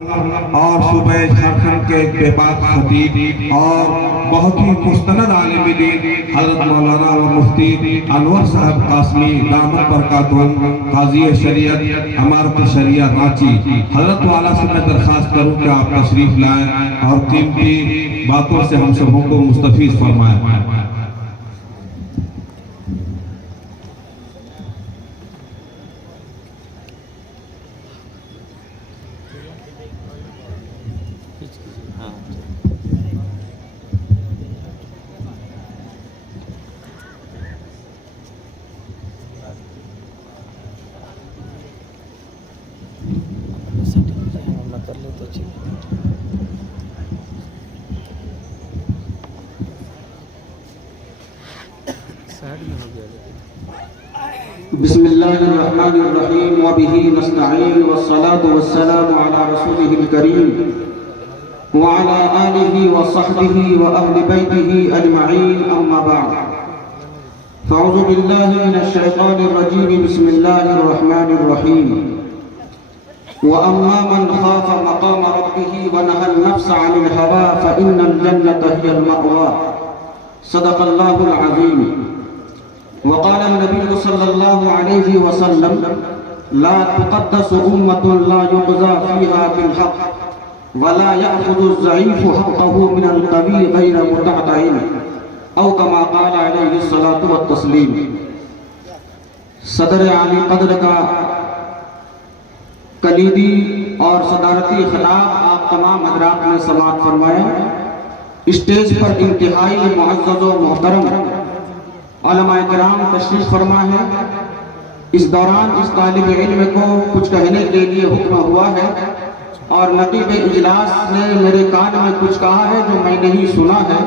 اور صوبہ جھارکھنڈ کے ایک بے باک خطیب اور بہت ہی مستند عالم دین حضرت مولانا و مفتی انور صاحب قاسمی دامت برکاتہم قاضی شریعت امارت شریعت رانچی حضرت والا سے میں درخواست کروں کہ آپ تشریف لائیں اور قیمتی باتوں سے ہم سبوں کو مستفیض فرمائیں۔ بسم اللہ الرحمن الرحیم وبہ نستعین والصلاة والسلام علی رسولہ الکریم وعلی آلہ وصحبہ وأہل بیتہ اجمعین اما بعد فاعوذ باللہ من الشیطان الرجیم بسم اللہ الرحمن الرحیم وَأَمَّا مَنْ خَافَ مَقَامَ رَبِّهِ وَنَهَى النَّفْسَ عَنِ الْهَوَىٰ فَإِنَّ الْجَنَّةَ هِيَ الْمَأْوَىٰ صدق اللہ العظیم۔ وقال النبي صلى الله عليه وسلم لا تقدس أمة لا يقضى فيها بالحق ولا يأخذ الضعيف حقه من القوي غير متعد أو كما قال عليه الصلاة والتسليم۔ صدر عالی قدر کا کلیدی اور صدارتی خطاب آپ تمام حضرات نے سماعت فرمایا۔ اسٹیج پر انتہائی معزز و محترم علماء کرام تشریف فرما ہے۔ اس دوران اس طالب علم کو کچھ کہنے کے لیے حکم ہوا ہے اور نقیب اجلاس نے میرے کان میں کچھ کہا ہے جو میں نہیں سنا ہے۔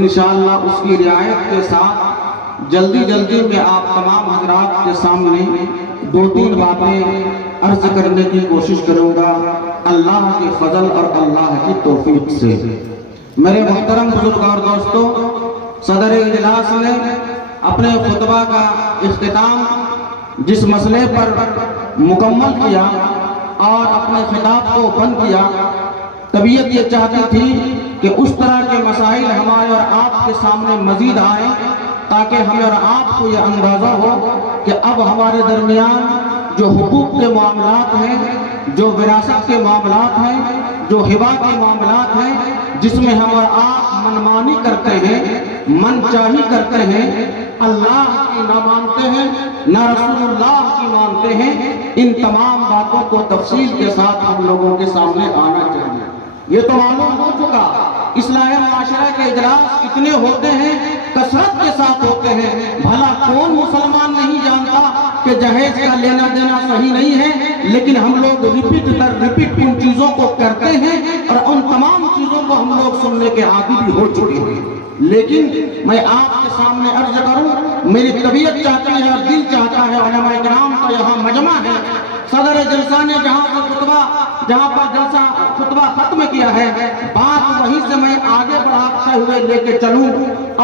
انشاءاللہ اس کی رعایت کے ساتھ جلدی میں آپ تمام حضرات کے سامنے دو تین باتیں عرض کرنے کی کوشش کروں گا اللہ کی فضل اور اللہ کی توفیق سے۔ میرے محترم بزرگ اور دوستو، صدر اجلاس نے اپنے خطبہ کا اختتام جس مسئلے پر مکمل کیا اور اپنے خطاب کو بند کیا، طبیعت یہ چاہتی تھی کہ اس طرح کے مسائل ہمارے اور آپ کے سامنے مزید آئیں تاکہ ہمیں اور آپ کو یہ اندازہ ہو کہ اب ہمارے درمیان جو حقوق کے معاملات ہیں، جو وراثت کے معاملات ہیں، جو ہبہ کے معاملات ہیں، جس میں ہم اور آپ منمانی کرتے ہیں، من چاہی کرتے ہیں، اللہ کی نہ مانتے ہیں نہ رسول اللہ کی مانتے ہیں، ان تمام باتوں کو تفصیل کے ساتھ ہم لوگوں کے سامنے آنا چاہیے۔ یہ تو معلوم ہو چکا اصلاح معاشرہ کے اجلاس کتنے ہوتے ہیں، کثرت کے ساتھ ہوتے ہیں۔ بھلا کون مسلمان نہیں جانتا کہ جہیز کا لینا دینا صحیح نہیں ہے، لیکن ہم لوگ ریپیٹ ان چیزوں کو کرتے ہیں اور ان تمام چیزوں کو ہم لوگ سننے کے عادی بھی ہو چکے ہیں۔ لیکن میں آپ کے سامنے عرض کروں، میری طبیعت چاہتی ہے اور دل چاہتا ہے، علماء کرام کا یہاں مجمع ہے، صدر جلسہ نے جہاں پر جلسہ خطبہ ختم کیا ہے، بات وہیں سے میں آگے بڑھاتے ہوئے لے کے چلوں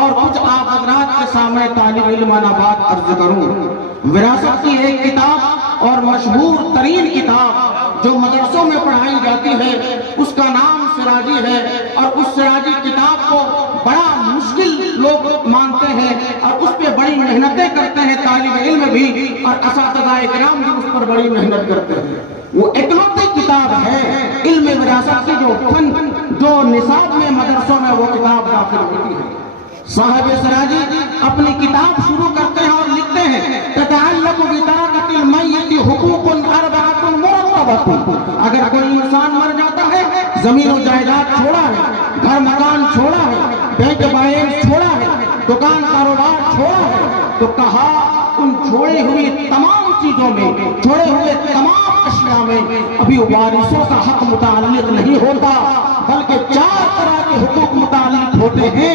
اور کچھ آپ حضرات کے سامنے طالب علمانہ بات عرض کروں۔ وراثت کی ایک کتاب اور مشہور ترین کتاب جو مدرسوں میں پڑھائی جاتی ہے، اس کا نام سراجی ہے، اور اس سراجی کتاب کو بڑا مشکل لوگ مانتے ہیں اور اس پہ بڑی محنتیں کرتے ہیں، طالب علم بھی اور اساتذہ کرام بھی اس پر بڑی محنت کرتے ہیں۔ وہ اکلوتی کتاب ہے علم وراثت کی، جو نصاب میں مدرسوں میں وہ کتاب داخل ہوتی ہے۔ صاحب سراجی اپنی کتاب شروع کرتے ہیں اور لکھتے ہیں تتعلق بترکۃ المیت حقوق اربعۃ مرتبۃ۔ اگر کوئی انسان مر جاتا ہے، زمین و جائیداد چھوڑا ہے، گھر مکان چھوڑا ہے، بینک بیلنس چھوڑا ہے، دکان کاروبار چھوڑا ہے، تو کہا ان چھوڑے ہوئی تمام چیزوں میں، چھوڑے ہوئے تمام اشیاء میں ابھی وارثوں کا حق متعلق نہیں ہوتا، بلکہ 4 طرح کے حقوق متعلق ہوتے ہیں،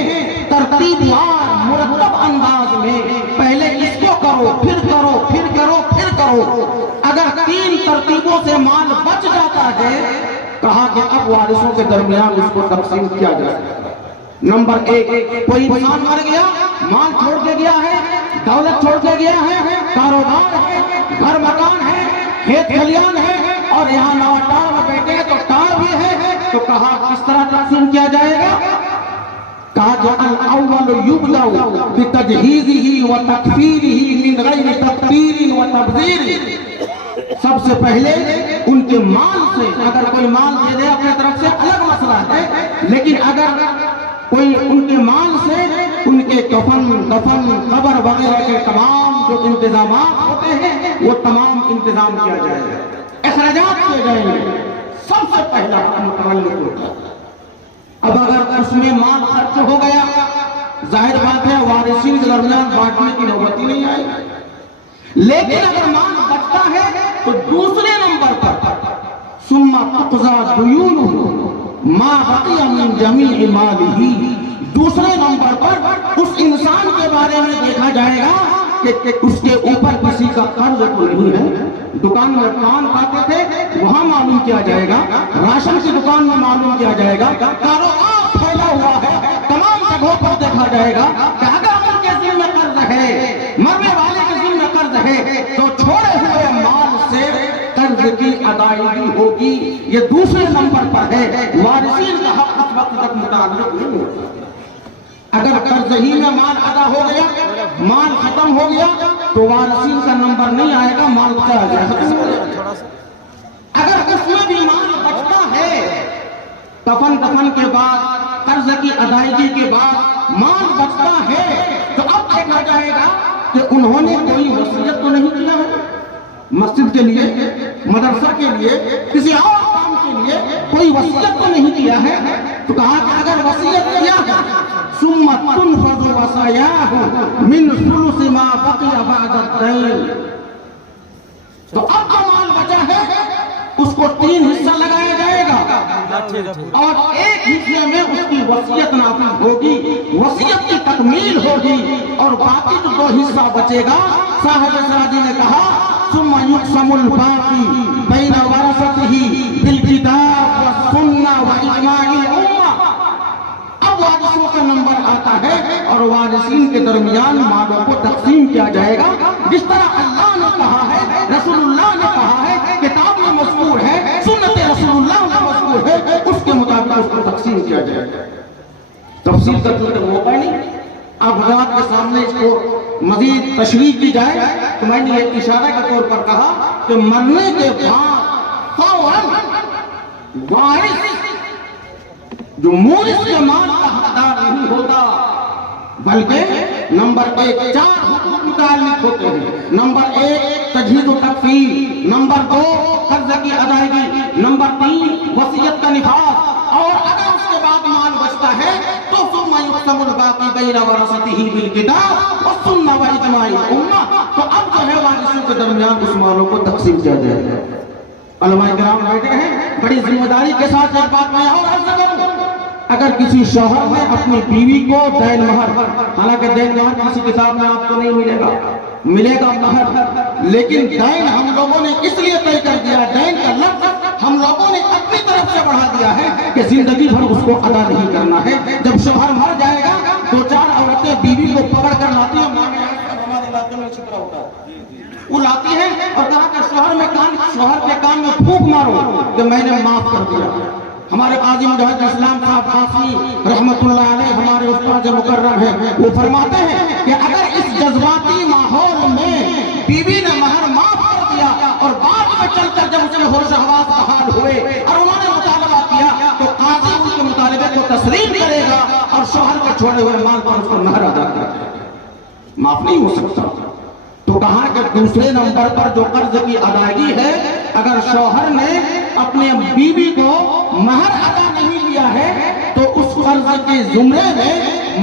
ترتیب وار مرتب انداز میں۔ پہلے اس کو کرو، پھر کرو، پھر کرو، پھر کرو۔ اگر 3 ترتیبوں سے مال بچ جاتا ہے، کہا کہ اب وارثوں کے درمیان اس کو تقسیم کیا جائے۔ نمبر 1، کوئی انسان مر گیا، مال چھوڑ کے گیا ہے، دولت چھوڑ کے گیا ہے، کاروبار ہے، گھر مکان ہے، کھیت کھلیان ہے، اور یہاں نوٹار بیٹھے تو ٹار بھی تو کہا کس طرح تقسیم کیا جائے گا؟ کہا جو الاول یبدأ بتجہیزہ وتکفیرہ من غیر تکبیر وتبذیر، سب سے پہلے ان کے مال سے، اگر کوئی مال دے دے اپنے طرف سے الگ مسئلہ ہے، لیکن اگر کوئی ان کے مال سے ان کے کفن دفن قبر وغیرہ کے تمام جو انتظامات ہوتے ہیں وہ تمام انتظام کیا جائے گا، اخراجات کیے جائیں گے، سب سے پہلا متعلق ہوتا ہے۔ اب اگر اس میں مال خرچ ہو گیا، ظاہر بات ہے وارثین کے درمیان بانٹنے کی نوبت ہی نہیں آئی، لیکن اگر مال بچتا ہے تو دوسرے نمبر پر ثم تقضى ديونه ما بقي من جميع ماله، دوسرے نمبر پر اس انسان کے بارے میں دیکھا جائے گا کہ اس کے اوپر کسی کا قرض تو نہیں ہے۔ دکان میں پان کھاتے تھے وہاں معلوم کیا جائے گا، راشن کی دکان میں معلوم کیا جائے گا، کاروبار پھیلا ہوا ہے، تمام جگہوں پر دیکھا جائے گا کہ اگر ان کے ذمہ قرض ہے، مرنے والے کے ذمہ قرض ہے، تو چھوڑے ہوئے مال سے قرض کی ادائیگی ہوگی۔ یہ دوسرے نمبر پر ہے، وارثین کا حق اس وقت تک متعلق نہیں ہوتا۔ اگر قرض ہی میں مال ادا ہو گیا، مال ختم ہو گیا، تو وارثین کا نمبر نہیں آئے گا، مال کیا آ جائے گا۔ اگر اس میں بھی مال بچتا ہے، دفن کے بعد، قرض کی ادائیگی کے بعد مال بچتا ہے، تو اب دیکھا جائے گا کہ انہوں نے کوئی وصیت تو نہیں کیا ہے، مسجد کے لیے، مدرسہ کے لیے، کسی اور کام کے لیے کوئی وصیت تو نہیں کیا ہے۔ تو کہا کہ اگر وصیت کیا ہے ثم تنفذ وصاياه من ثلث ما بقي بعد الدين، تو اب جو مال بچا ہے اس کو 3 حصہ لگایا جائے گا، اور ایک حصے میں اس کی وصیت نافذ ہوگی، وصیت کی تکمیل ہوگی، اور باقی جو 2 حصہ بچے گا، صاحب سراجی نے کہا ثم يقسم الباقي بين ورثته بالكتاب والسنة وإجماع الأمة۔ اب وارثوں کا نمبر آتا ہے اور وارثین کے درمیان مالوں کو تقسیم کیا جائے گا، جس طرح اللہ نے کہا ہے، رسول اللہ نے کہا ہے، کتاب میں مذکور ہے، سنت رسول اللہ میں مذکور ہے، اس کے مطابق اس کو تقسیم کیا جائے گا۔ تفصیل کا تو موقع نہیں، اب حضرات کے سامنے اس کو مزید تشریح کی جائے، تو میں نے یہ اشارہ کے طور پر کہا کہ مرنے کے بعد فوراً وارث جو مورث کے مال کا حقدار نہیں ہوتا، بلکہ نمبر 1 4 حقوق متعلق ہوتے ہیں۔ نمبر 1 تجہیز و تکفیر، نمبر 2 قرض کی ادائیگی، نمبر 3 وصیت کا نفاذ، اور اگر اس کے بعد مال بچتا ہے تو ثم یقسم الباقی بین ورثته بالکتاب والسنہ واجماع الامہ، تو اب جو ہے وارثوں کے درمیان اس مالوں کو تقسیم کیا جائے گا۔ علماء کرام بیٹھے ہیں، بڑی ذمہ داری کے ساتھ ایک بات میں اور عرض کروں، اگر کسی شوہر نے اپنی بیوی کو دین مہر، حالانکہ دین مہر کسی کتاب میں آپ کو نہیں ملے گا، ملے گا مہر، لیکن دین ہم لوگوں نے اس لیے طے کر دیا، دین کا لفظ ہم لوگوں نے اپنی طرف سے بڑھا دیا ہے کہ زندگی بھر اس کو ادا نہیں کرنا ہے۔ جب شوہر مر جائے گا 2-4 عورتیں بیوی کو پکڑ کر لاتی ہیں، ہمارے علاقے میں اسی طرح ہوتا ہے، وہ لاتی ہیں اور کہا کہ شوہر کے کان میں پھونک مارو کہ میں نے معاف کر دیا۔ ہمارے قاضی مجاہد اسلام صاحب قاسمی رحمت اللہ علیہ ہمارے استاد مکرم ہیں، وہ فرماتے ہیں کہ اگر اس جذباتی ماحول میں بیوی نے مہر معاف کر دیا اور بعد میں چل کر جب اس میں ہوش حواس بحال ہوئے اور انہوں نے مطالبہ کیا، تو قاضی ان کے مطالبے کو تسلیم کرے گا اور شوہر کے چھوڑے ہوئے مال پر اس کو مہر ادا کرے گا، معاف نہیں ہو سکتا۔ تو کہا کہ دوسرے نمبر پر جو قرض کی ادائیگی ہے، اگر شوہر نے اپنے بیوی کو مہر ادا نہیں کیا ہے تو اس قرض کے زمرے میں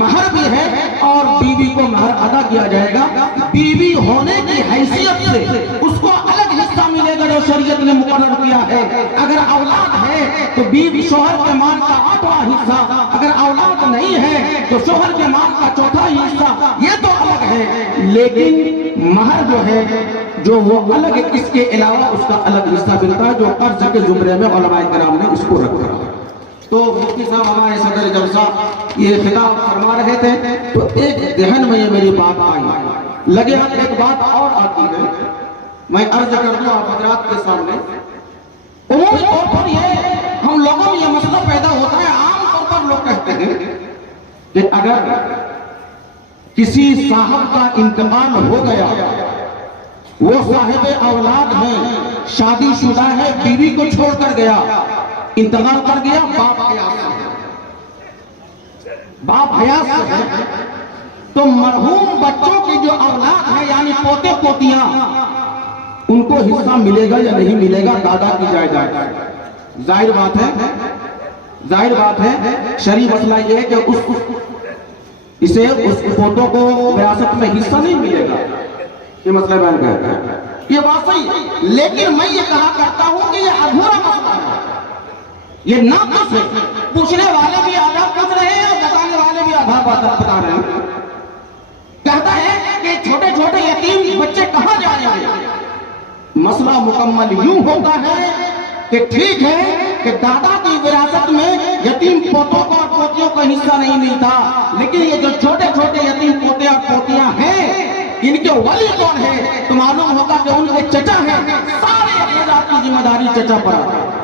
مہر بھی ہے اور بیوی کو مہر ادا کیا جائے گا۔ بیوی ہونے کی حیثیت سے اس کو الگ حصہ ملے گا جو شریعت نے مقرر کیا ہے۔ اگر اولاد ہے تو بیوی شوہر کے مال کا 8واں حصہ، اگر اولاد نہیں ہے تو شوہر کے مال کا 4تھا حصہ، یہ تو الگ ہے، لیکن مہر جو ہے جو وہ الگ، اس کے علاوہ اس کا الگ حصہ ملتا ہے جو قرض کے زمرے میں علماء کرام نے اس کو رکھا۔ تو مفتی صاحب ہمارے صدر جلسہ یہ خطاب فرما رہے تھے تو ایک ذہن میں یہ میری بات آئی، لگے اب ایک بات اور آتی ہے، میں عرض کر دوں آپ حضرات کے سامنے۔ عمومی طور پر یہ ہم لوگوں میں یہ مسئلہ ہیں کہ اگر کسی صاحب کا انتقال ہو گیا، وہ صاحب اولاد ہے، شادی شدہ ہے، بیوی کو چھوڑ کر گیا، انتقال کر گیا، باپ حیات سے ہے، تو مرحوم بچوں کی جو اولاد ہے یعنی پوتے پوتیاں، ان کو حصہ ملے گا یا نہیں ملے گا دادا کی جائیداد؟ ظاہر بات ہے شرعی مسئلہ یہ ہے کہ اسے اس پوتوں کو وراثت میں حصہ نہیں ملے گا، یہ مسئلہ بیان کرتا ہے، یہ بات صحیح ہے، لیکن میں یہ کہا کرتا ہوں کہ یہ ادھورا مسئلہ ہے، یہ ناقص ہے، پوچھنے والے بھی آدھا پوچھ رہے ہیں اور بتانے والے بھی آدھا بتا رہے ہیں۔ کہتا ہے کہ چھوٹے چھوٹے یتیم بچے کہاں جائیں گے؟ مسئلہ مکمل یوں ہوتا ہے کہ ٹھیک ہے کہ دادا کی وراثت میں یتیم پوتوں کو اور پوتیوں کا حصہ نہیں ملتا، لیکن یہ جو چھوٹے چھوٹے یتیم پوتے اور پوتیاں ہیں ان کے ولی کون ہے؟ تو معلوم ہوگا کہ ان کے چچا ہیں، سارے اخراجات کی ذمہ داری چچا پر آتا ہے،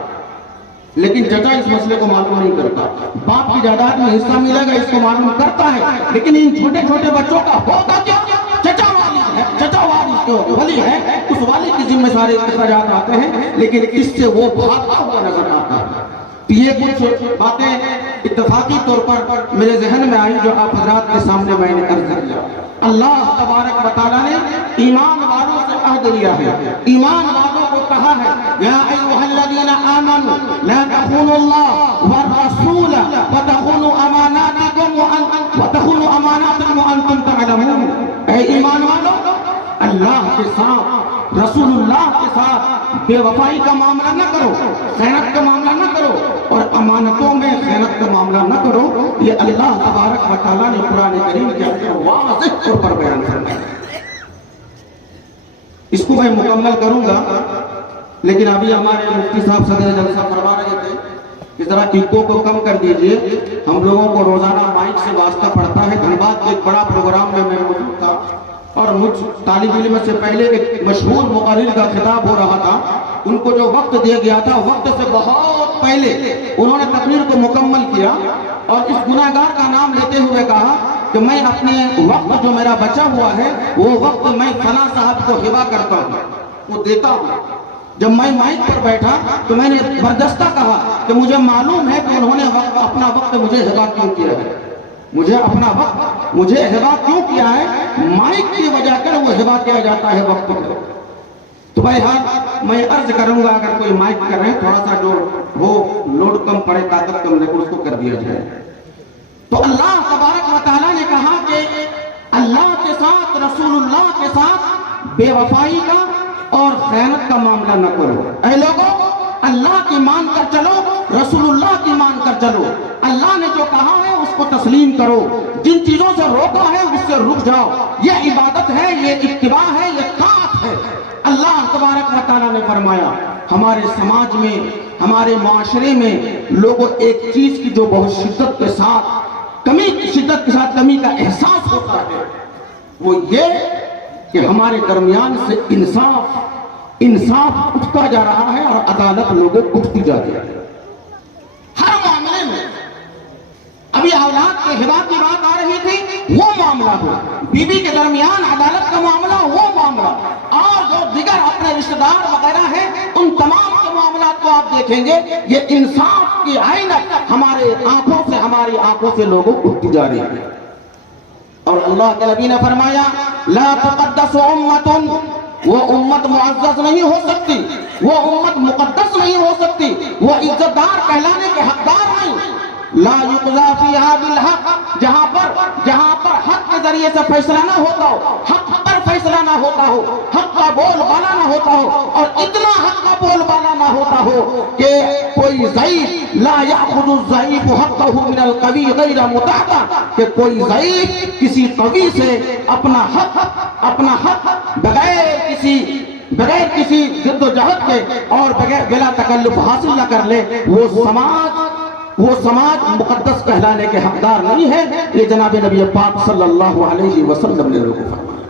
لیکن چچا اس مسئلے کو معلوم نہیں کرتا۔ باپ کی جائیداد میں حصہ ملے گا اس کو معلوم کرتا ہے، لیکن ان چھوٹے چھوٹے بچوں کا ہوگا کیا؟ چچا والی ہے، چچا والی جو ولی ہے اس والی کی ذمہ سارے اخراجات آتے ہیں، لیکن اس سے وہ بھاگتا ہوا نظر آتا ہے۔ یہ کچھ باتیں اتفاقی طور پر میرے ذہن میں آئی جو آپ حضرات کے سامنے میں نے عرض کیا۔ اللہ تبارک و تعالیٰ نے ایمان والوں سے عہد لیا ہے، ایمان والوں کو کہا ہے یا ایھا الذین آمنوا لا تخونوا اللہ والرسول وتخونوا اماناتکم وانتم تعلمون۔ اے ایمان والوں، اللہ کے ساتھ، رسول اللہ کے ساتھ بے وفائی کا معاملہ نہ کرو، خیانت کا معاملہ نہ کرو، اور امانتوں میں خیانت کا معاملہ نہ کرو۔ یہ اللہ تبارک و تعالیٰ نے قرآن کریم کے اندر واضح طور پر بیان فرمایا ہے۔ اس کو میں مکمل کروں گا، لیکن ابھی ہمارے مفتی صاحب صدر جلسہ فرما رہے تھے کہ ذرا ایکو کو کم کر دیجئے، ہم لوگوں کو روزانہ مائک سے واسطہ پڑتا ہے۔ دھنباد کے ایک بڑا پروگرام میں موجود تھا اور مجھ طالب علم سے پہلے ایک مشہور مقرر کا خطاب ہو رہا تھا، ان کو جو وقت دیا گیا تھا وقت سے بہت پہلے انہوں نے تقریر کو مکمل کیا اور اس گناہگار کا نام لیتے ہوئے کہا کہ میں اپنے وقت جو میرا بچا ہوا ہے وہ وقت میں فلاں صاحب کو ہبہ کرتا ہوں، وہ دیتا ہوں۔ جب میں مائک پر بیٹھا تو میں نے بردستہ کہا کہ مجھے معلوم ہے کہ انہوں نے اپنا وقت مجھے ہبہ کیوں کیا ہے، مجھے اپنا وقت مجھے ہبہ کیوں کیا ہے، مائک کی وجہ کر وہ ہبہ کیا جاتا ہے وقت کو۔ تو بہرحال میں عرض کروں گا اگر کوئی مائک کر رہے ہیں تھوڑا سا جو وہ لوڈ کم پڑے طاقت کم لے اس کو کر دیا جائے۔ تو اللہ تبارک و تعالیٰ نے کہا کہ اللہ کے ساتھ، رسول اللہ کے ساتھ بے وفائی کا اور خیانت کا معاملہ نہ کرو۔ اے لوگوں، اللہ کی مان کر چلو، رسول اللہ کی مان کر چلو، اللہ نے جو کہا ہے اس کو تسلیم کرو، جن چیزوں سے روکا ہے اس سے رک جاؤ، یہ عبادت ہے، یہ اتباع ہے، یہ طاعت ہے۔ اللہ تبارک و تعالیٰ نے فرمایا ہمارے سماج میں، ہمارے معاشرے میں لوگوں ایک چیز کی جو بہت شدت کے ساتھ کمی کا احساس ہوتا ہے، وہ یہ کہ ہمارے درمیان سے انصاف اٹھتا جا رہا ہے اور عدالت لوگوں کو اٹھتی جاتی ہے ہر معاملے میں۔ ابھی اولاد کے ہبہ کی بات آ رہی تھی، وہ معاملہ ہو، بیوی کے درمیان عدالت کا معاملہ، وہ معاملہ، اور جو دیگر اپنے رشتہ دار وغیرہ ہیں ان تمام کے معاملات کو آپ دیکھیں گے، یہ انصاف کی عینت ہماری آنکھوں سے لوگوں کو اٹھتی جا رہی ہے۔ اور اللہ کے نبی نے فرمایا لا تقدس امت، وہ امت معزز نہیں ہو سکتی، وہ امت مقدس نہیں ہو سکتی، وہ عزت دار کہلانے کے حقدار نہیں۔ لا یقضی فیہا بالحق، جہاں پر حق کے ذریعے سے فیصلہ نہ ہوتا ہو، حق پر فیصلہ نہ ہوتا ہو، حق کا بول بالا نہ ہوتا ہو، اور اتنا حق کا بول بالا نہ ہوتا ہو کہ کوئی ضعیف لا یاخذ الضعیف حقہ من القوی غیر متعدی، کہ کوئی ضعیف کسی قوی سے اپنا حق بغیر کسی جد و جہد کے اور بلا تکلف حاصل نہ کر لے، وہ سماج مقدس کہلانے کے حقدار نہیں ہے۔ یہ جناب نبی پاک صلی اللہ علیہ وسلم نے لوگوں کو فرمایا۔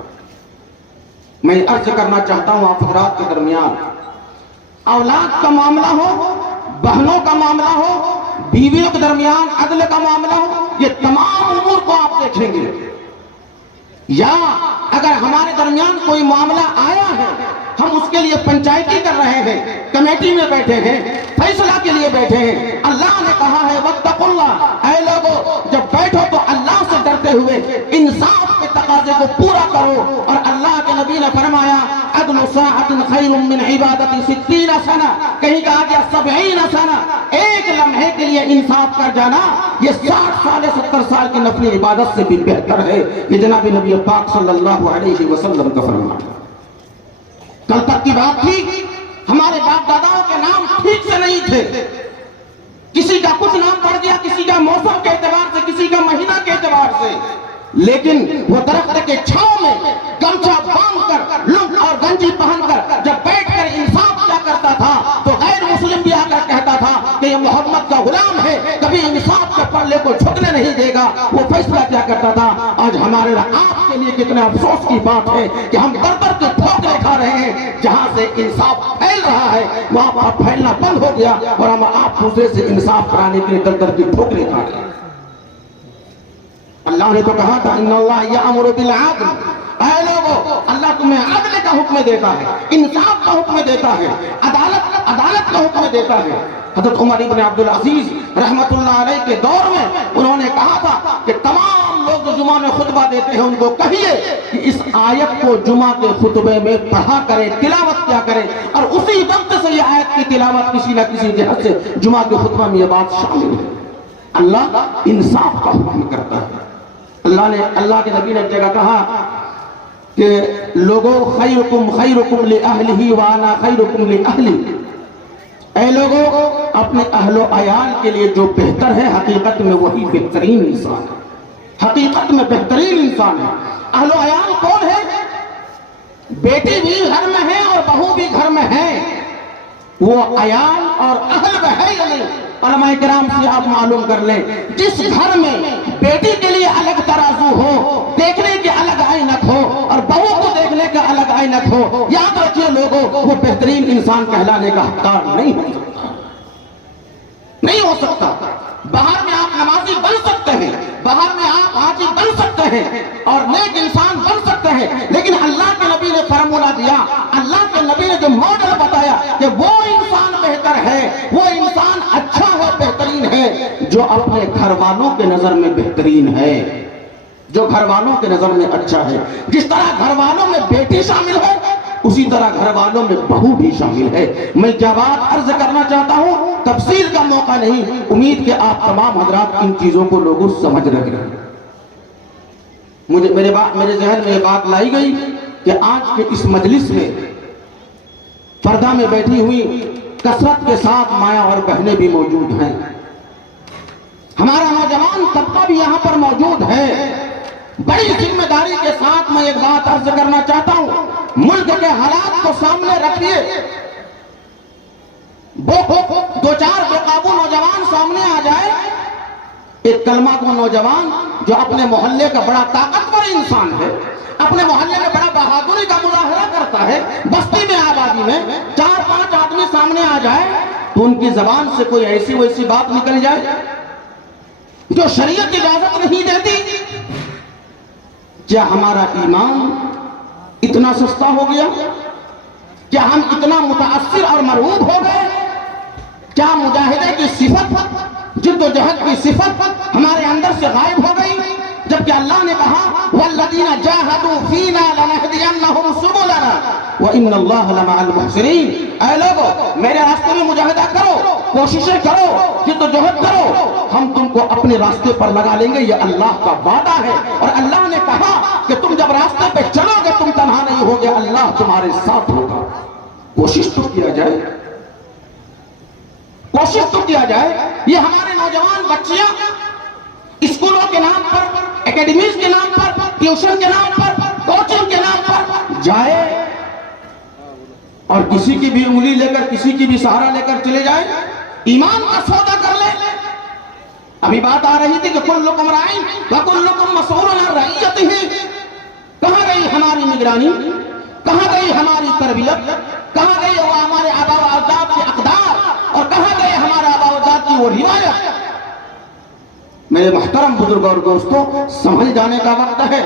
میں عرض کرنا چاہتا ہوں آپ حضرات کے درمیان، اولاد کا معاملہ ہو، بہنوں کا معاملہ ہو، بیویوں کے درمیان عدل کا معاملہ ہو، یہ تمام امور کو آپ دیکھیں گے. یا اگر ہمارے درمیان کوئی معاملہ آیا ہے، ہم اس کے لیے پنچایتی کر رہے ہیں، کمیٹی میں بیٹھے ہیں، فیصلہ کے لیے بیٹھے ہیں. اللہ نے کہا ہے واتقوا اللہ، اے لوگو جب بیٹھو تو اللہ سے ڈرتے ہوئے انصاف کے تقاضے کو پورا کرو. اور اللہ کے نبی نے فرمایا عدل ساعۃ خیر من عبادت 60 سنہ، کہیں کہا گیا 70 سنہ. ایک لمحے کے لیے انصاف کر جانا یہ 60 سال 70 سال کی نفلی عبادت سے بھی بہتر ہے. یہ جناب نبی پاک صلی اللہ علیہ وسلم کا فرمان. کل تک کی بات تھی ہمارے باپ داداؤں کے نام ٹھیک سے نہیں تھے، کسی کا کچھ نام پڑ گیا، کسی کا موسم کے اعتبار سے، کسی کا مہینہ کے اعتبار سے، لیکن وہ درخت کے چھاؤں میں گمچھا باندھ کر لنگ اور گنجی پہن کر جب بیٹھ کر انصاف کیا کرتا تھا تو غیر مسلم بھی آ کر کہتا تھا کہ یہ محمد کا غلام ہے، کبھی انصاف کے پلے کو جھکنے نہیں دے گا. وہ فیصلہ کیا کرتا تھا. آج ہمارے آپ کے لیے کتنے افسوس کی بات ہے کہ ہم در در کے ٹھوکریں کھا رہے ہیں. جہاں سے انصاف پھیل رہا ہے وہاں پر پھیلنا بند ہو گیا اور ہم آپ دوسرے سے انصاف کرانے کے لیے در در کی ٹھوکریں کھا رہے ہیں. اللہ نے تو کہا تھا ان اللہ یامر بالعدل، اے لوگو اللہ تمہیں عدل کا حکم دیتا ہے، انصاف کا حکم دیتا ہے، عدالت کا حکم دیتا ہے. حضرت عمر ابن عبدالعزیز رحمت اللہ علیہ کے دور میں انہوں نے کہا تھا کہ تمام لوگ جو جمعہ میں خطبہ دیتے ہیں ان کو کہیے کہ اس آیت کو جمعہ کے خطبے میں پڑھا کرے، تلاوت کیا کرے. اور اسی وقت سے یہ آیت کی تلاوت کسی نہ کسی جہت سے جمعہ کے خطبہ میں یہ بات شامل ہے. اللہ انصاف کا حکم کرتا ہے. اللہ کے نبی نے ایک جگہ کہا کہ لوگو خیرکم خیرکم لأہلہ وانا خیرکم لأہلی، اے لوگو اپنے اہل و عیال کے لیے جو بہتر ہے حقیقت میں وہی بہترین انسان ہے. حقیقت میں بہترین انسان ہے. اہل و عیال کون ہے؟ بیٹی بھی گھر میں ہے اور بہو بھی گھر میں ہے. وہ عیال اور اہل میں ہے یا نہیں؟ علماء کرام سے آپ معلوم کر لیں، جس گھر میں بیٹی کے لیے الگ ترازو ہو، دیکھنے کے الگ عینک ہو اور بہو کو دیکھنے کا الگ عینک ہو، یاد رکھیے لوگوں وہ بہترین انسان کہلانے کا حقدار نہیں ہو سکتا. نہیں ہو سکتا. باہر میں آپ نمازی بن سکتے ہیں، باہر میں آپ حاجی بن سکتے ہیں اور نیک انسان بن سکتے ہیں، لیکن اللہ کے نبی نے فارمولہ دیا، اللہ کے نبی نے جو ماڈل بتایا کہ وہ انسان بہتر ہے، وہ انسان اچھا ہے، بہترین ہے جو اپنے گھر والوں کے نظر میں بہترین ہے، جو گھر والوں کے نظر میں اچھا ہے. جس طرح گھر والوں میں بیٹی شامل ہے اسی طرح گھر والوں میں بہو بھی شامل ہے. میں کیا بات عرض کرنا چاہتا ہوں، تفصیل کا موقع نہیں، امید کہ آپ تمام حضرات ان چیزوں کو لوگوں سمجھ رہے ہیں. میرے ذہن میں یہ بات لائی گئی کہ آج کے اس مجلس میں پردہ میں بیٹھی ہوئی کثرت کے ساتھ مایا اور بہنیں بھی موجود ہیں. ہمارا نوجوان طبقہ بھی یہاں پر موجود ہے. بڑی ذمہ داری کے ساتھ میں ایک بات عرض کرنا چاہتا ہوں، ملک کے حالات کو سامنے رکھیے. دو چار بے قابو نوجوان سامنے آ جائے، ایک کلمہ کو نوجوان جو اپنے محلے کا بڑا طاقتور انسان ہے، اپنے محلے میں بڑا بہادری کا مظاہرہ کرتا ہے، بستی میں آبادی میں 4-5 آدمی سامنے آ جائے تو ان کی زبان سے کوئی ایسی ویسی بات نکل جائے جو شریعت اجازت نہیں دیتی. کیا ہمارا ایمان اتنا سستا ہو گیا؟ کیا ہم اتنا متاثر اور مرعوب ہو گئے؟ کیا مجاہدے کی صفت، جد و جہد کی صفت ہمارے اندر سے غائب ہو گئی؟ جبکہ اللہ نے کہا وَالَّذِينَ جَاهَدُوا فِينَا لَنَهْدِيَنَّهُمْ سُبُلَنَا وَإِنَّ اللَّهَ لَمَعَ الْمُحْسِنِينَ. اے لوگو میرے راستے میں مجاہدہ کرو، کوششیں کرو، جد و جہد کرو، ہم تم کو اپنے راستے پر لگا لیں گے، یہ اللہ کا وعدہ ہے. اور اللہ نے کہا کہ تم جب راستے پہ چلو گے تم تنہا نہیں ہوگے، اللہ تمہارے ساتھ ہوگا. کوشش تو کیا جائے، کوشش تو کیا جائے. یہ ہمارے نوجوان بچیاں اسکولوں کے نام پر، اکیڈمیز کے نام پر، ٹیوشن کے نام پر، کوچنگ کے نام پر جائے اور کسی کی بھی انگلی لے کر، کسی کی بھی سہارا لے کر چلے جائے، ایمان کا سودا کر لے. ابھی بات آ رہی تھی کہ کلکم راعٍ وکلکم مسئول عن رعیتہ. کہاں گئی ہماری نگرانی؟ کہاں گئی ہماری تربیت؟ کہاں گئی وہ ہمارے آباء و اجداد کے اقدار؟ اور کہاں گئے ہمارے آباء و اجداد کی وہ روایت میرے محترم بزرگ اور دوستوں، سمجھ جانے کا وقت ہے،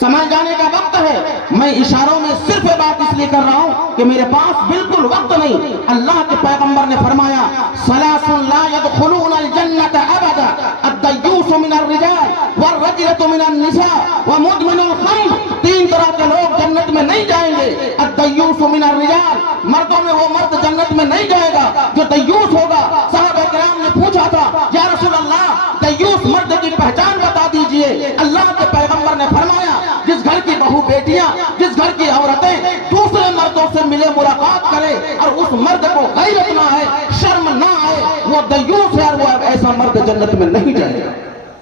سمجھ جانے کا وقت ہے۔ میں اشاروں میں صرف یہ بات اس لیے کر رہا ہوں کہ میرے پاس بالکل وقت نہیں۔ اللہ کے پیغمبر نے فرمایا ثلاث لا يدخلون الجنة ابدا، الدیوث من الرجال والرجلة من النساء ومدمن الخمر۔ تین طرح کے لوگ جنت میں نہیں جائیں گے۔ الدیوث من الرجال، مردوں میں وہ مرد جنت میں نہیں جائے گا جو دیوث ہوگا۔ صحابہ کرام نے پوچھا تھا یا رسول اللہ دیوث مرد کی پہچان بتا دیجئے۔ اللہ کے پیغمبر نے فرمایا جس گھر کی بہو بیٹیاں، جس گھر کی عورتیں دوسرے مردوں سے ملے ملاقات کرے اور اس مرد کو غیرت نہ آئے، شرم نہ آئے، وہ دیوث ہے اور وہ ایسا مرد جنت میں نہیں جائے گا۔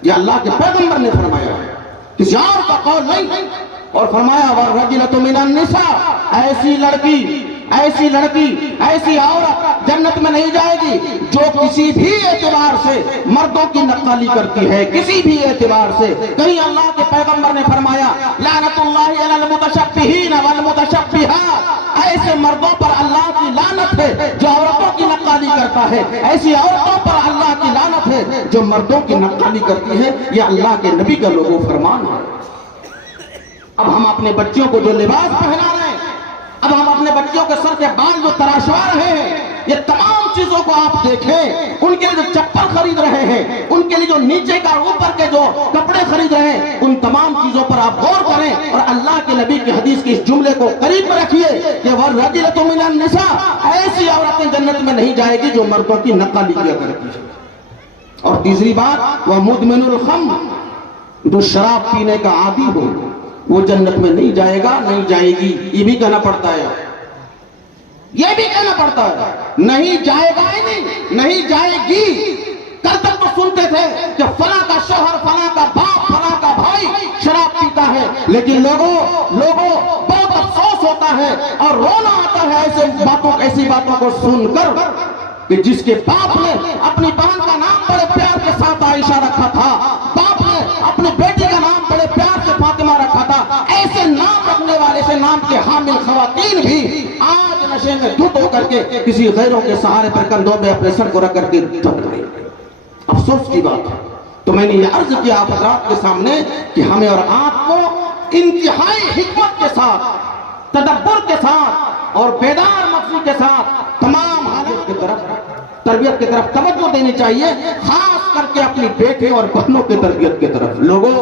یہ اللہ کے پیغمبر نے فرمایا ہے، کسی اور کا قول نہیں۔ اور فرمایا وَالرَّجُلَةُ مِنَ النِّسَاءِ، ایسی لڑکی ایسی عورت جنت میں نہیں جائے گی جو کسی بھی اعتبار سے مردوں کی نقالی کرتی ہے، کسی بھی اعتبار سے۔ کہیں اللہ کے پیغمبر نے فرمایا لعنت اللہ علی المتشبہین والمتشبہات، ایسے مردوں پر اللہ کی لعنت ہے جو عورتوں کی نقالی کرتا ہے، ایسی عورتوں پر اللہ کی لعنت ہے جو مردوں کی نقالی کرتی ہے۔ یہ اللہ کے نبی کا لوگو فرمان ہے۔ اب ہم اپنے بچوں کو جو لباس پہنا رہے ہیں، اب ہم اپنے بچوں کے سر کے بال جو تراشوا رہے ہیں، یہ تمام چیزوں کو آپ دیکھیں، ان کے لیے جو چپل خرید رہے ہیں، ان کے لیے جو نیچے کا اوپر کے جو کپڑے خرید رہے ہیں، ان تمام چیزوں پر آپ غور کریں اور اللہ کے نبی کی حدیث کے اس جملے کو قریب میں رکھیے کہ وَالرَّجُلَةُ مِنَ النِّسَاءِ، ایسی عورتیں جنت میں نہیں جائے گی جو مردوں کی نقالی کیا کرتی ہے۔ اور تیسری بات وَمُدْمِنُ الْخَمْرِ، جو شراب پینے کا عادی ہو وہ جنت میں نہیں جائے گا، نہیں جائے گی۔ یہ بھی کہنا پڑتا ہے، یہ بھی کہنا پڑتا ہے، نہیں جائے گا ہی نہیں جائے گی۔ کل تک تو سنتے تھے کہ فلاں کا شوہر، فلاں کا باپ، فلاں کا بھائی شراب پیتا ہے، لیکن لوگوں بہت افسوس ہوتا ہے اور رونا آتا ہے ایسی باتوں کو سن کر کہ جس کے باپ نے اپنی بہن کا نام بڑے پیار کے ساتھ عائشہ رکھا تھا، باپ نے اپنی بیٹی کا نام بڑے پیار سے فاطمہ رکھا تھا، ایسے نام رکھنے والے سے نام کے حامل خواتین بھی آج نشے میں دھت ہو کر کے کسی غیروں کے سہارے پر کندھوں میں اپنے سر کو رکھ کر کے دھت گئے۔ افسوس کی بات ہے۔ تو میں نے یہ عرض کیا آپ حضرات کے سامنے کہ ہمیں اور آپ کو انتہائی حکمت کے ساتھ، تدبر کے ساتھ اور بیدار مغزی کے ساتھ تمام حالات کی طرف، تربیت کی طرف توجہ دینی چاہیے، خاص کر کے اپنی بیٹے اور بہنوں کی تربیت کی طرف۔ لوگوں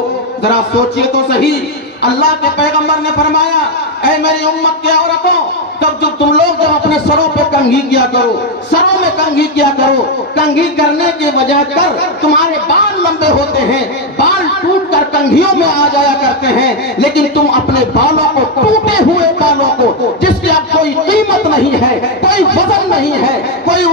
ذرا سوچئے تو صحیح، اللہ کے پیغمبر نے فرمایا اے میری امت کے عورتوں، جب تم لوگ اپنے سروں پہ کنگھی کیا کرو، سروں میں کنگھی کیا کرو، کنگھی کرنے کی وجہ کر تمہارے بال لمبے ہوتے ہیں، بال ٹوٹ کر کنگھیوں میں آ جایا کرتے ہیں، لیکن تم اپنے بالوں کو، ٹوٹے ہوئے بالوں کو جس کی اب کوئی قیمت نہیں ہے، کوئی وزن نہیں ہے، کوئی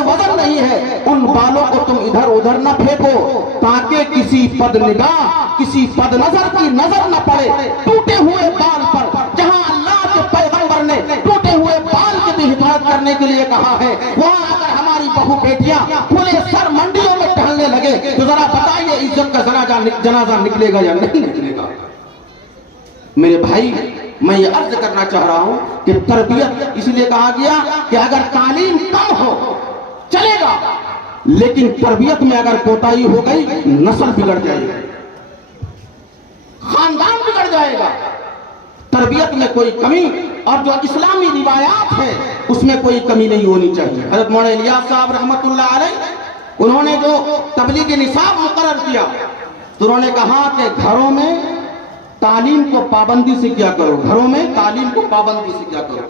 وزن نہیں ہے، ان بالوں کو تم ادھر ادھر نہ پھینکو تاکہ کسی بد نگاہ، کسی بد نظر کی نظر نہ پڑے ٹوٹے ہوئے بال پر۔ جہاں اللہ کے پیغمبر نے ٹوٹے ہوئے بال کی بھی حفاظت کرنے کے لیے کہا ہے، وہاں اگر ہماری بہو بیٹیاں کھلے سر منڈیوں میں ٹہلنے لگے تو ذرا بتائیے عزت کا جنازہ نکلے گا یا نہیں نکلے گا؟ میرے بھائی، میں یہ عرض کرنا چاہ رہا ہوں کہ تربیت اس لیے کہا گیا کہ اگر تعلیم کم ہو چلے گا، لیکن تربیت میں اگر کوتاہی ہو گئی نسل بگڑ جائے گی، خاندان بگڑ جائے گا۔ تربیت میں کوئی کمی، اور جو اسلامی روایات ہیں اس میں کوئی کمی نہیں ہونی چاہیے۔ حضرت مولانا الیاس صاحب رحمت اللہ علیہ، انہوں نے جو تبلیغی نصاب مقرر کیا تو انہوں نے کہا کہ گھروں میں تعلیم کو پابندی سے کیا کرو، گھروں میں تعلیم کو پابندی سے کیا کرو،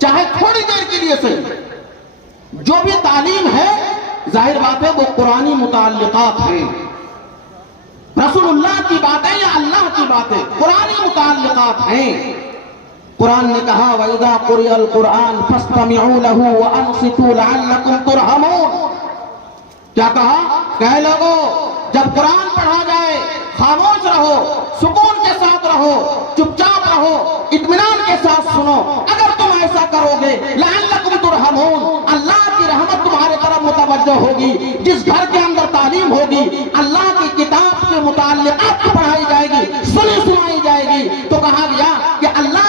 چاہے تھوڑی دیر کے لیے صحیح۔ جو بھی تعلیم ہے ظاہر بات ہے وہ قرآنی متعلقات ہیں، رسول اللہ کی باتیں یا اللہ کی باتیں، قرآنی متعلقات ہیں۔ قرآن نے کہا وَإِذَا قُرِئَ الْقُرْآنُ فَاسْتَمِعُوا لَهُ وَأَنصِتُوا لَعَلَّكُمْ تُرْحَمُونَ۔ کیا کہا؟ کہہ لوگو جب قرآن پڑھا جائے خاموش رہو، سکون کے ساتھ رہو، چپ چاپ رہو، اطمینان کے ساتھ سنو۔ اگر تم ایسا کرو گے لَعَلَّكُمْ تُرْحَمُونَ، اللہ کی رحمت تمہارے طرف متوجہ ہوگی۔ جس گھر کے اندر تعلیم ہوگی، اللہ کی کتاب کے متعلقات پڑھائی جائے گی، سنائی جائے گی، تو کہا گیا کہ اللہ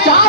4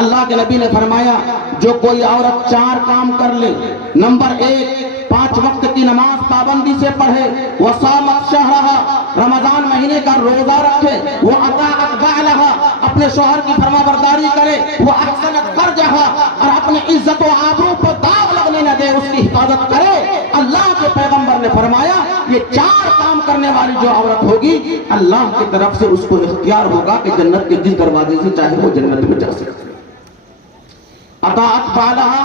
اللہ کے نبی نے فرمایا جو کوئی عورت 4 کام کر لے، نمبر 1 5 وقت کی نماز پابندی سے پڑھے، وصامت شہرہا رمضان مہینے کا روزہ رکھے، وہ اطاعت بعلہا اپنے شوہر کی فرما برداری کرے، وہ احسنت فرجہا اور اپنے عزت و آبرو پر داغ لگنے نہ دے، اس کی حفاظت کرے، اللہ کے پیغمبر نے فرمایا یہ 4 کام کرنے والی جو عورت ہوگی اللہ کی طرف سے اس کو اختیار ہوگا کہ جنت کے جس دروازے سے چاہے وہ جنت میں جا سکتے۔ اطاعت بعلہا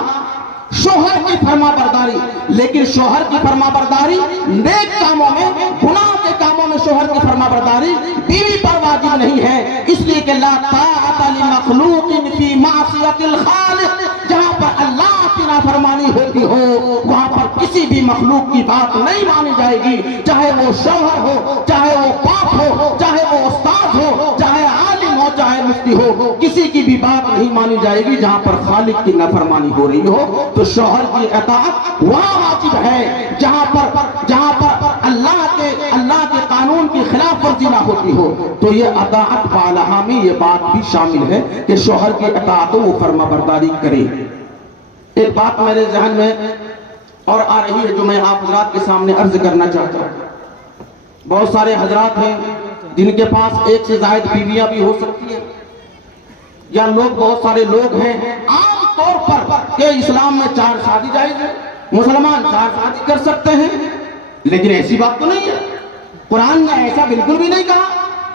شوہر کی فرما برداری، لیکن شوہر کی فرما برداری نیک کاموں میں، گناہ کے کاموں میں شوہر کی فرما برداری بیوی پر واجب نہیں ہے، اس لیے کہ لا طاعت لمخلوق فی معصیت الخالق، جہاں پر اللہ کی نافرمانی ہوتی ہو وہاں پر کسی بھی مخلوق کی بات نہیں مانی جائے گی، چاہے وہ شوہر ہو، چاہے وہ باپ ہو، چاہے وہ استاد ہو، چاہے عالم ہو، چاہے مفتی ہو، کسی کی بھی بات نہیں مانی جائے گی جہاں پر خالق کی نافرمانی ہو رہی ہو۔ تو شوہر کی اطاعت وہاں واجب ہے جہاں پر اللہ کے قانون کی خلاف ورزی نہ ہوتی ہو، تو یہ اطاعت بعلہا میں یہ بات بھی شامل ہے کہ شوہر کی اطاعت و فرما برداری کرے۔ ایک بات میرے ذہن میں اور آ رہی ہے جو میں آپ حضرات کے سامنے عرض کرنا چاہتا ہوں۔ بہت سارے حضرات ہیں جن کے پاس 1 سے زائد بیویاں بھی ہو سکتی ہیں، یا بہت سارے لوگ ہیں عام طور پر کہ اسلام میں 4 شادی جائز ہے، مسلمان 4 شادی کر سکتے ہیں، لیکن ایسی بات تو نہیں ہے۔ قرآن نے ایسا بالکل بھی نہیں کہا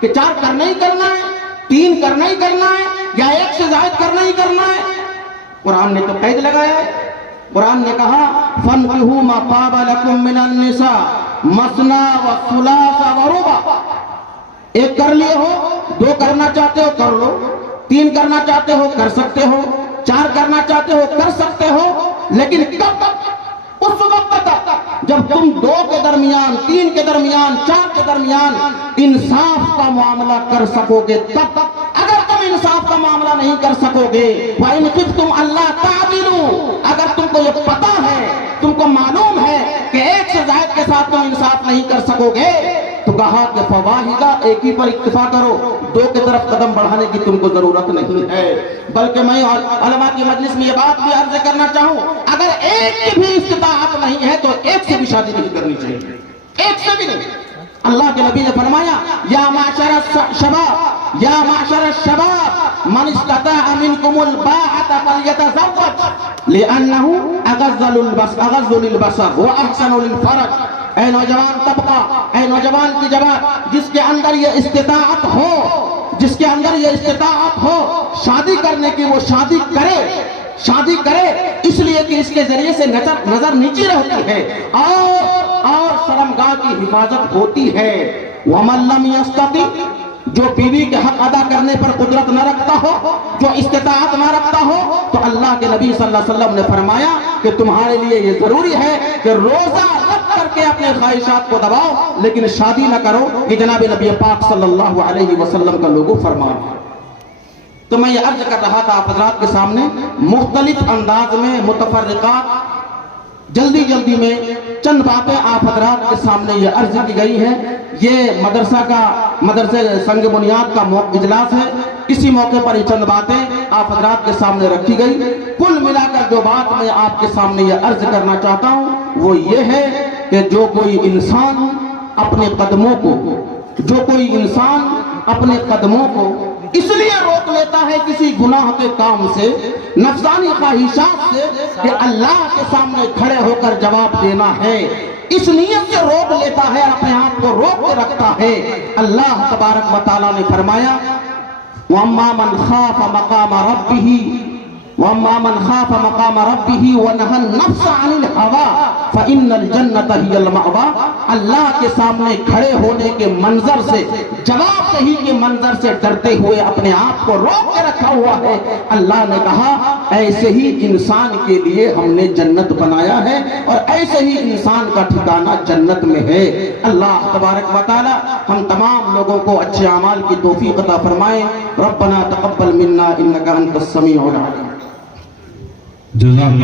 کہ 4 کرنا ہی کرنا ہے، 3 کرنا ہی کرنا ہے، یا 1 سے زائد کرنا ہی کرنا ہے۔ قرآن نے تو قید لگایا ہے، قرآن نے کہا فَانْكِحُوا مَا طَابَ لَكُم مِّنَ النِّسَاءِ مَثْنَىٰ وَثُلَاثَ وَرُبَاعَ، 1 کر لیے ہو، 2 کرنا چاہتے ہو کر لو، 3 کرنا چاہتے ہو کر سکتے ہو، 4 کرنا چاہتے ہو کر سکتے ہو، لیکن کب تک؟ اس وقت تک جب تم 2 کے درمیان، 3 کے درمیان، 4 کے درمیان انصاف کا معاملہ کر سکو گے تب تک۔ اگر تم انصاف کا معاملہ نہیں کر سکو گے وَإِنْ خِفْتُمْ أَلَّا تَعْدِلُوا، اگر تم کو یہ پتا ہے، تم کو معلوم ہے کہ 1 سے زائد کے ساتھ تم انصاف نہیں کر سکو گے، تو کہا کہ فواحدہ، ایک ہی پر اکتفا کرو، 2 کی طرف قدم بڑھانے کی تم کو ضرورت نہیں ہے۔ بلکہ میں علماء کی مجلس میں یہ بات بھی عرض کرنا چاہوں، اگر 1 کی بھی استطاعت نہیں ہے تو 1 سے بھی شادی نہیں کرنی چاہیے، 1 سے بھی نہیں۔ اللہ کے نبی نے فرمایا یا معشر الشباب، یا معشر الشباب من استطاع منکم الباءۃ فلیتزوج لأنه اغض للبصر واحسن للفرج۔ اے نوجوان طبقہ، اے نوجوان کی جماعت، جس کے اندر یہ استطاعت ہو، جس کے اندر یہ استطاعت ہو شادی کرنے کی، وہ شادی کرے، اس لیے کہ اس کے ذریعے سے نظر نیچی رہتی ہے اور شرمگاہ کی حفاظت ہوتی ہے۔ وَمَن لَّمْ يَسْتَطِعْ، جو بیوی کے حق ادا کرنے پر قدرت نہ رکھتا ہو، جو استطاعت نہ رکھتا ہو، تو اللہ کے نبی صلی اللہ علیہ وسلم نے فرمایا کہ تمہارے لیے یہ ضروری ہے کہ روزہ رکھ کر کے اپنے خواہشات کو دباؤ، لیکن شادی نہ کرو، کہ جناب نبی پاک صلی اللہ علیہ وسلم کا لوگو فرمان ہے۔ تو میں یہ عرض کر رہا تھا آپ حضرات کے سامنے، مختلف انداز میں متفرقات، جلدی میں چند باتیں آپ حضرات کے سامنے یہ عرض کی گئی ہیں۔ یہ مدرسے سنگ بنیاد کا اجلاس ہے، اسی موقع پر یہ چند باتیں آپ حضرات کے سامنے رکھی گئی۔ کل ملا کر جو بات میں آپ کے سامنے یہ عرض کرنا چاہتا ہوں وہ یہ ہے کہ جو کوئی انسان اپنے قدموں کو اس لیے روک لیتا ہے کسی گناہ کے کام سے، نفسانی خواہشات سے، کہ اللہ کے سامنے کھڑے ہو کر جواب دینا ہے، اس نیت سے روک لیتا ہے، اپنے آپ کو روک کے رکھتا ہے۔ اللہ تبارک و تعالیٰ نے فرمایا وَأَمَّا مَنْ خَافَ مَقَامَ رَبِّهِ وَنَهَى النَّفْسَ عَنِ الْهَوَىٰ فَإِنَّ الْجَنَّةَ هِيَ الْمَأْوَىٰ۔ اللہ کے سامنے کھڑے ہونے کے منظر سے، جواب دہی کے منظر سے ڈرتے ہوئے اپنے آپ کو روک کے رکھا ہوا ہے۔ اللہ نے کہا ایسے ہی انسان کے لیے ہم نے جنت بنایا ہے اور ایسے ہی انسان کا ٹھکانہ جنت میں ہے۔ اللہ تبارک و تعالی ہم تمام لوگوں کو اچھے اعمال کی توفیق عطا فرمائے۔ ربنا تقبل منا انک انت السمیع العلیم۔ جزاک اللہ۔